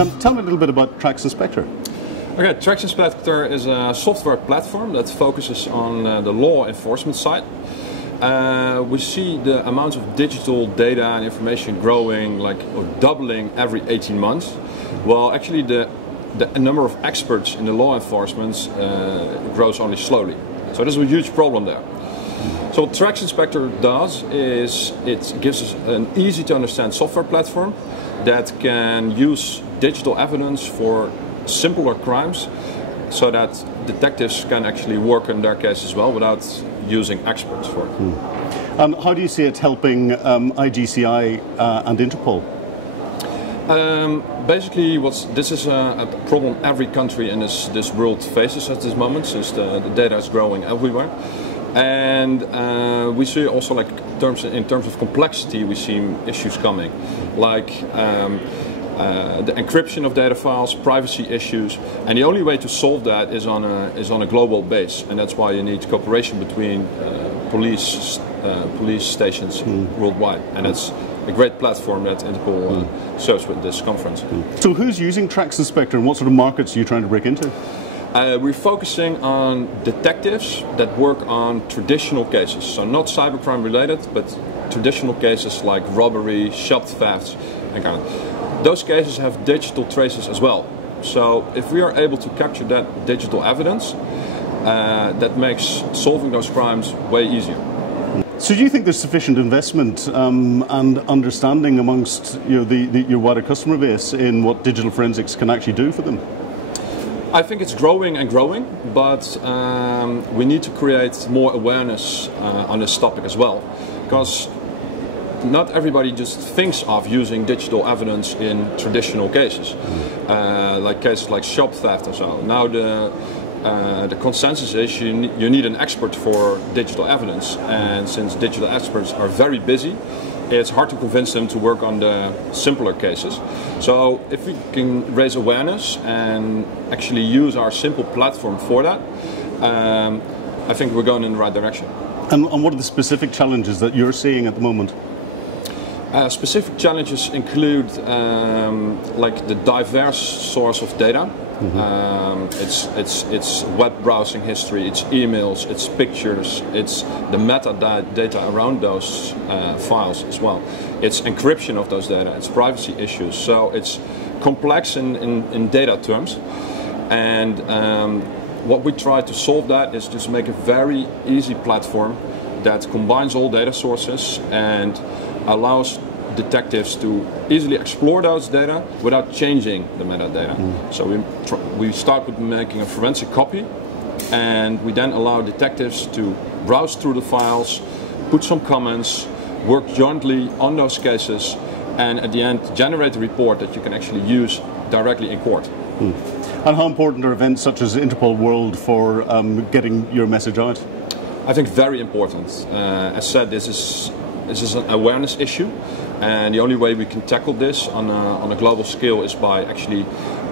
Tell me a little bit about Trax Inspector. Okay, Trax Inspector is a software platform that focuses on the law enforcement side. We see the amount of digital data and information growing, or doubling every 18 months. Well, actually the number of experts in the law enforcement grows only slowly. So there's a huge problem there. So what Trax Inspector does is it gives us an easy to understand software platform that can use digital evidence for simpler crimes so that detectives can actually work on their case as well without using experts for it. How do you see it helping IGCI and Interpol? Basically, this is a problem every country in this world faces at this moment, since the data is growing everywhere. And we see also, in terms of complexity, we see issues coming, like the encryption of data files, privacy issues, and the only way to solve that is on a global base, and that's why you need cooperation between police stations worldwide, and that's a great platform that Interpol serves with this conference. So who's using Trax Inspector, and what sort of markets are you trying to break into? We're focusing on detectives that work on traditional cases, so not cybercrime related, but traditional cases like robbery, shop thefts, and kind of. Those cases have digital traces as well. So if we are able to capture that digital evidence, that makes solving those crimes way easier. So do you think there's sufficient investment and understanding amongst your wider customer base in what digital forensics can actually do for them? I think it's growing and growing, but we need to create more awareness on this topic as well, because not everybody just thinks of using digital evidence in traditional cases, like cases like shop theft or so. Now the consensus is you need an expert for digital evidence, and since digital experts are very busy, it's hard to convince them to work on the simpler cases. So if we can raise awareness and actually use our simple platform for that, I think we're going in the right direction. And what are the specific challenges that you're seeing at the moment? Specific challenges include like the diverse source of data. It's web browsing history, it's emails, it's pictures, it's the metadata around those files as well. It's encryption of those data, it's privacy issues. So it's complex in data terms. And what we try to solve that is just make a very easy platform that combines all data sources and allows detectives to easily explore those data without changing the metadata. So we start with making a forensic copy, and we then allow detectives to browse through the files, put some comments, work jointly on those cases, and at the end generate a report that you can actually use directly in court. And how important are events such as Interpol World for getting your message out? I think very important. As said, this is an awareness issue, and the only way we can tackle this on a global scale is by actually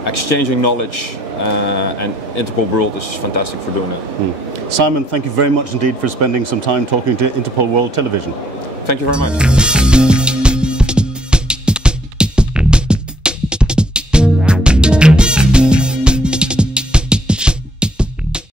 exchanging knowledge, and Interpol World is fantastic for doing it. Simon, thank you very much indeed for spending some time talking to Interpol World Television. Thank you very much.